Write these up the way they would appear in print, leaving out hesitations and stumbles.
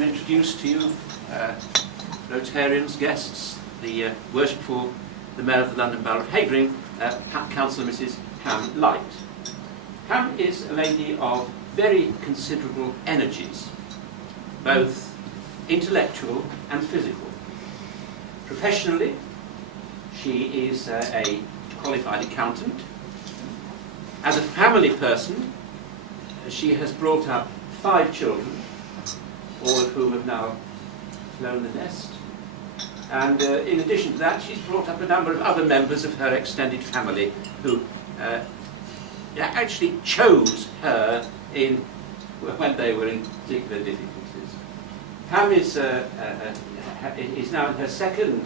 to introduce to you, Rotarians, guests, the worshipful, the Mayor of the London Borough of Havering, Councillor Mrs. Pam Light. Pam is a lady of very considerable energies, both intellectual and physical. Professionally, she is a qualified accountant. As a family person, she has brought up 5 children, all of whom have now flown the nest. And in addition to that, she's brought up a number of other members of her extended family who actually chose her when they were in particular difficulties. Pam is now in her second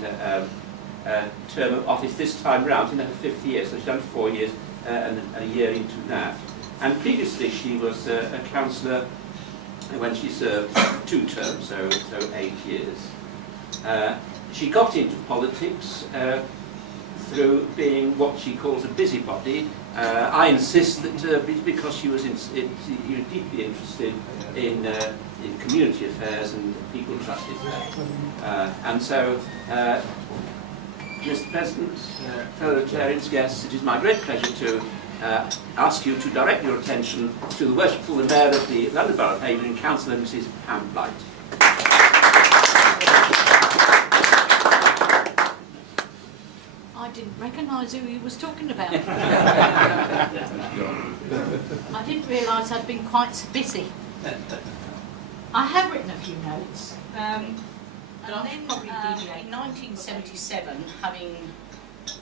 term of office this time round, in her 5th year, so she's done 4 years and a year into that. And previously she was a councillor when she served 2 terms, so 8 years. She got into politics through being what she calls a busybody. I insist that because she was deeply interested in community affairs and people trusted her. And so, Mr. President, fellow Rotarians, guests, it is my great pleasure to ask you to direct your attention to the worshipful Mayor of the London Borough of Havering, Councillor Mrs. Pam Light. I didn't recognise who he was talking about. I didn't realise I'd been quite so busy. I have written a few notes. And then in 1977, having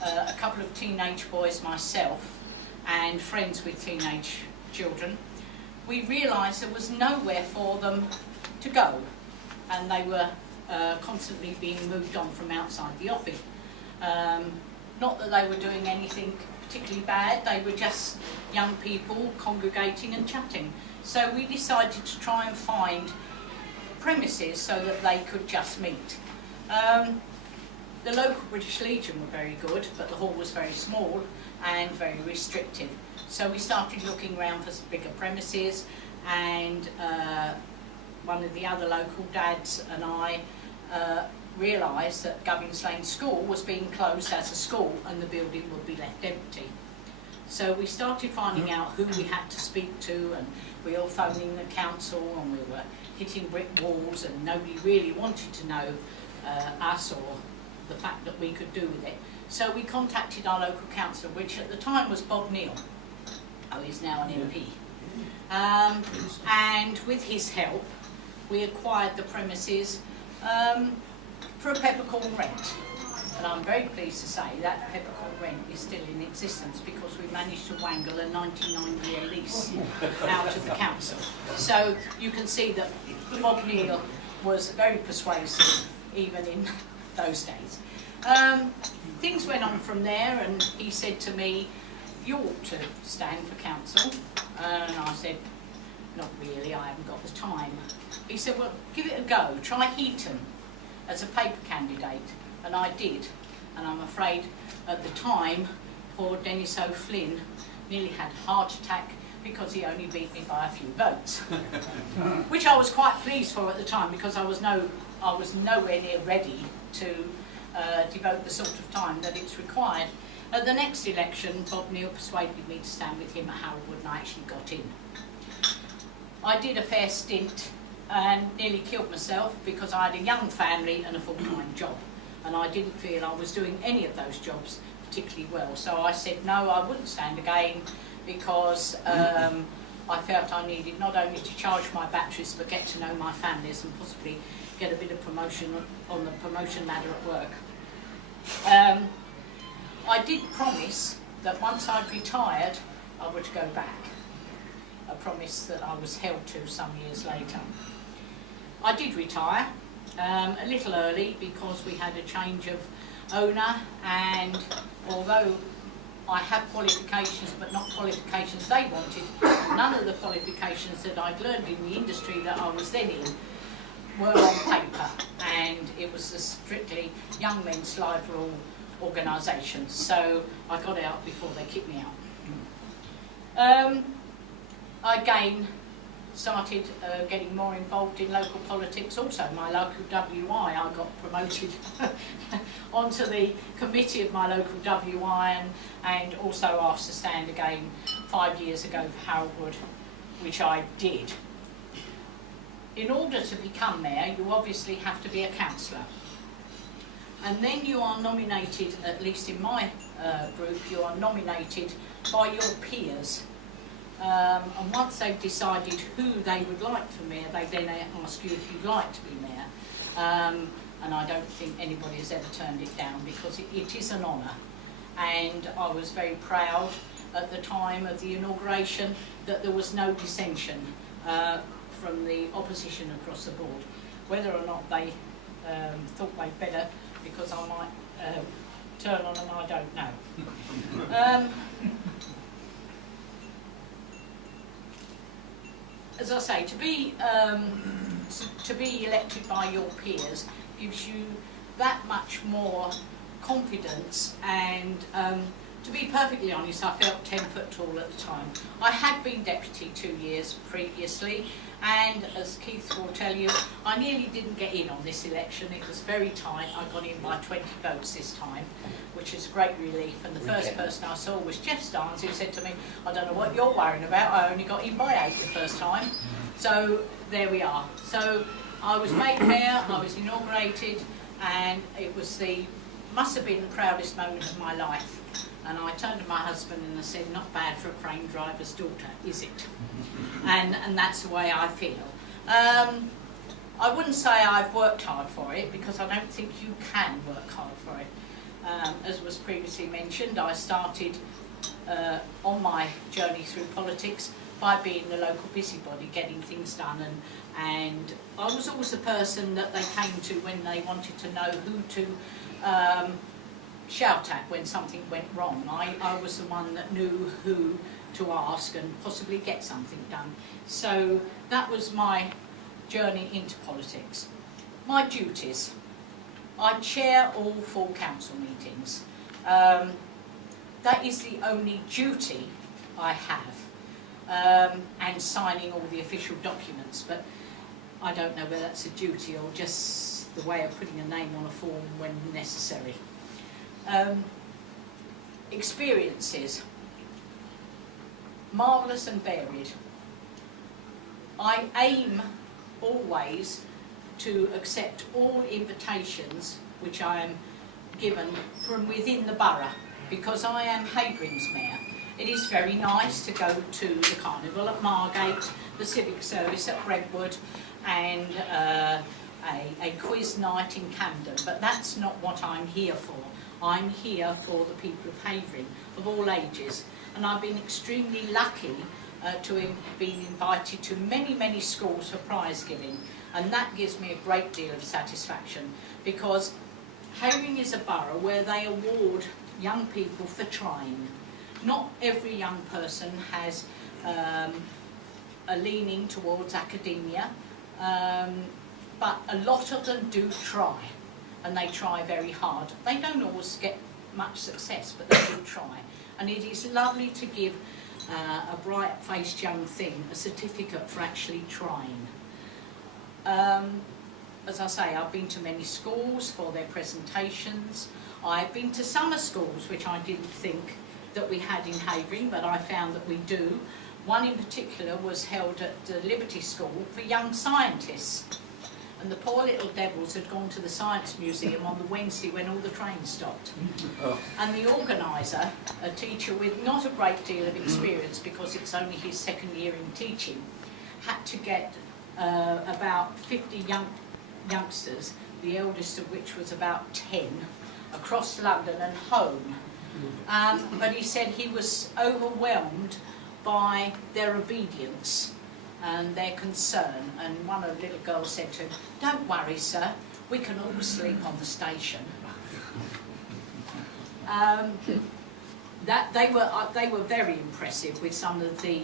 a couple of teenage boys myself and friends with teenage children, we realised there was nowhere for them to go, and they were constantly being moved on from outside the office. Not that they were doing anything particularly bad, they were just young people congregating and chatting. So we decided to try and find premises so that they could just meet. The local British Legion were very good, but the hall was very small and very restrictive. So we started looking around for some bigger premises, and one of the other local dads and I realised that Gubbins Lane School was being closed as a school and the building would be left empty. So we started finding out who we had to speak to, and we were phoning the council and we were hitting brick walls, and nobody really wanted to know us or the fact that we could do with it. So we contacted our local councillor, which at the time was Bob Neal, who is now an MP. And with his help, we acquired the premises for a peppercorn rent. And I'm very pleased to say that peppercorn rent is still in existence because we managed to wangle a 99-year lease out of the council. So you can see that Bob Neal was very persuasive even in those days. Things went on from there, and he said to me, "You ought to stand for council." And I said, "Not really, I haven't got the time." He said, "Well, give it a go, try Heaton as a paper candidate." And I did, and I'm afraid at the time poor Dennis O'Flynn nearly had a heart attack because he only beat me by a few votes, which I was quite pleased for at the time, because I was nowhere near ready to devote the sort of time that it's required. At the next election, Bob Neal persuaded me to stand with him at Harewood, and I actually got in. I did a fair stint and nearly killed myself because I had a young family and a full-time job, and I didn't feel I was doing any of those jobs particularly well. So I said no, I wouldn't stand again, because I felt I needed not only to charge my batteries but get to know my families and possibly get a bit of promotion on the promotion ladder at work. I did promise that once I'd retired I would go back, a promise that I was held to some years later. I did retire a little early because we had a change of owner, and although I have qualifications but not qualifications they wanted, none of the qualifications that I'd learned in the industry that I was then in were on paper, and it was a strictly young men's slide rule organisation, so I got out before they kicked me out. I again started getting more involved in local politics. Also, my local WI, I got promoted onto the committee of my local WI, and also asked to stand again 5 years ago for Harewood, which I did. In order to become mayor, you obviously have to be a councillor. And then you are nominated, at least in my group, you are nominated by your peers. And once they've decided who they would like for mayor, they then ask you if you'd like to be mayor. And I don't think anybody has ever turned it down, because it is an honour. And I was very proud at the time of the inauguration that there was no dissension from the opposition across the board. Whether or not they thought they'd better, because I might turn on them, I don't know. As I say, to be elected by your peers gives you that much more confidence, and to be perfectly honest, I felt 10 foot tall at the time. I had been deputy 2 years previously, and as Keith will tell you, I nearly didn't get in on this election. It was very tight. I got in by 20 votes this time, which is a great relief. And the first person I saw was Jeff Starnes, who said to me, "I don't know what you're worrying about. I only got in by 8 the first time." So there we are. So I was made mayor, I was inaugurated, and it was must have been the proudest moment of my life. And I turned to my husband and I said, "Not bad for a crane driver's daughter, is it?" And that's the way I feel. I wouldn't say I've worked hard for it, because I don't think you can work hard for it. As was previously mentioned, I started on my journey through politics by being the local busybody, getting things done, and I was always the person that they came to when they wanted to know who to shout at when something went wrong. I was the one that knew who to ask and possibly get something done. So that was my journey into politics. My duties. I chair all full council meetings. That is the only duty I have, and signing all the official documents, but I don't know whether that's a duty or just the way of putting a name on a form when necessary. Experiences, marvellous and varied. I aim always to accept all invitations which I am given from within the borough, because I am Havering's mayor. It is very nice to go to the carnival at Margate, the civic service at Brentwood, and a quiz night in Camden, but that's not what I'm here for. I'm here for the people of Havering, of all ages, and I've been extremely lucky to have been invited to many, many schools for prize giving, and that gives me a great deal of satisfaction, because Havering is a borough where they award young people for trying. Not every young person has a leaning towards academia, but a lot of them do try, and they try very hard. They don't always get much success, but they do try. And it is lovely to give a bright-faced young thing a certificate for actually trying. As I say, I've been to many schools for their presentations. I've been to summer schools, which I didn't think that we had in Havering, but I found that we do. One in particular was held at the Liberty School for young scientists. And the poor little devils had gone to the Science Museum on the Wednesday when all the trains stopped. Oh. And the organiser, a teacher with not a great deal of experience because it's only his second year in teaching, had to get about 50 youngsters, the eldest of which was about 10, across London and home. But he said he was overwhelmed by their obedience and their concern, and one of the little girls said to him, "Don't worry, sir, we can all sleep on the station." They were very impressive with some of the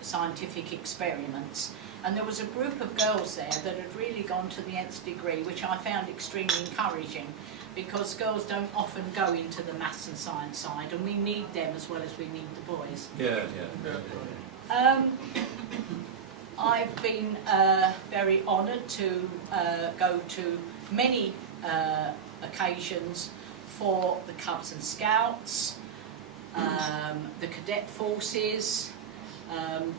scientific experiments, and there was a group of girls there that had really gone to the nth degree, which I found extremely encouraging, because girls don't often go into the maths and science side, and we need them as well as we need the boys. I've been very honoured to go to many occasions for the Cubs and Scouts, the cadet forces,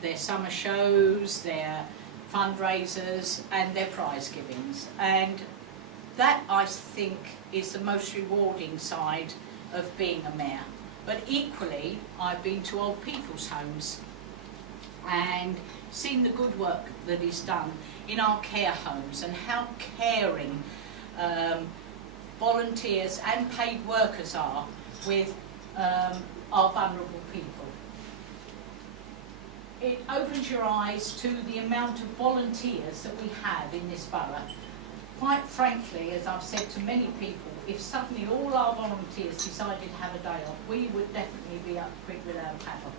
their summer shows, their fundraisers and their prize givings, and that I think is the most rewarding side of being a mayor. But equally I've been to old people's homes and seen the good work that is done in our care homes and how caring volunteers and paid workers are with our vulnerable people. It opens your eyes to the amount of volunteers that we have in this borough. Quite frankly, as I've said to many people, if suddenly all our volunteers decided to have a day off, we would definitely be up quick with our paddle.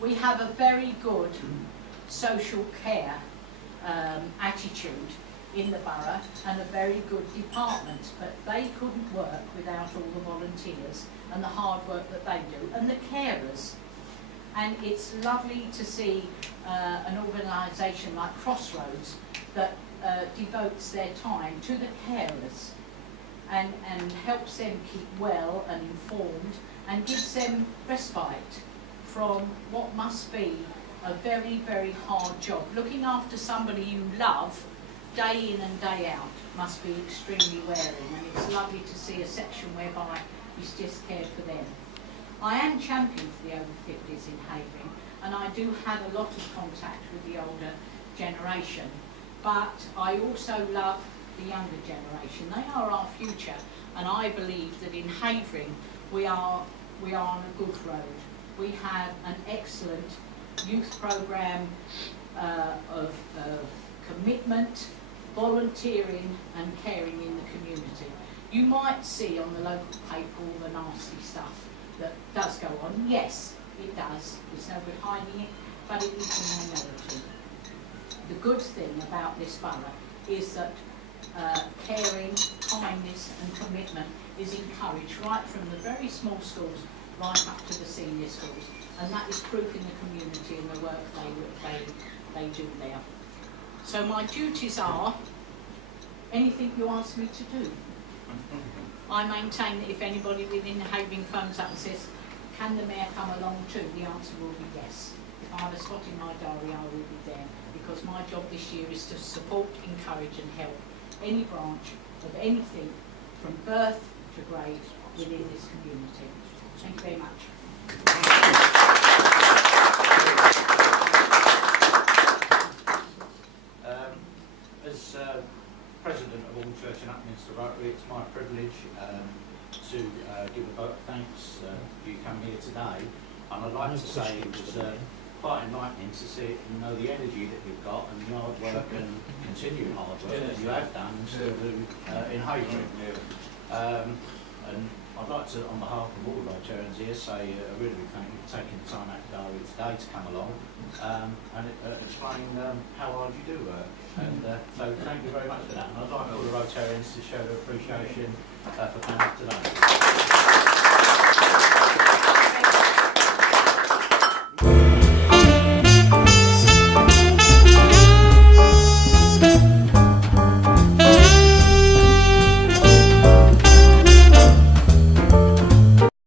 We have a very good social care attitude in the borough and a very good department, but they couldn't work without all the volunteers and the hard work that they do, and the carers. And it's lovely to see an organisation like Crossroads that devotes their time to the carers and helps them keep well and informed and gives them respite from what must be a very, very hard job. Looking after somebody you love day in and day out must be extremely wearing, and it's lovely to see a section whereby it's just cared for them. I am champion for the over 50s in Havering, and I do have a lot of contact with the older generation, but I also love the younger generation. They are our future, and I believe that in Havering we are on a good road. We have an excellent youth programme of commitment, volunteering and caring in the community. You might see on the local paper all the nasty stuff that does go on. Yes, it does. There's no good hiding it, but it is a minority. The good thing about this borough is that caring, kindness and commitment is encouraged right from the very small schools right up to the senior schools, and that is proof in the community and the work they do there. So my duties are anything you ask me to do. I maintain that if anybody within Havering phones up and says, can the mayor come along too, the answer will be yes. If I have a spot in my diary, I will be there, because my job this year is to support, encourage and help any branch of anything from birth to grave within this community. Thank you very much. As President of All Church and Upminster Rotary, it's my privilege to give a vote of thanks for you coming here today. And I'd like to say it was quite enlightening to see and know the energy that you've got and the hard work and continued hard work that you have done and still do in Havering. And I'd like to, on behalf of all Rotarians here, say a really big thank you for taking the time out of diary today to come along and explain how hard you do work. And so thank you very much for that. And I'd like all the Rotarians to show their appreciation for coming today.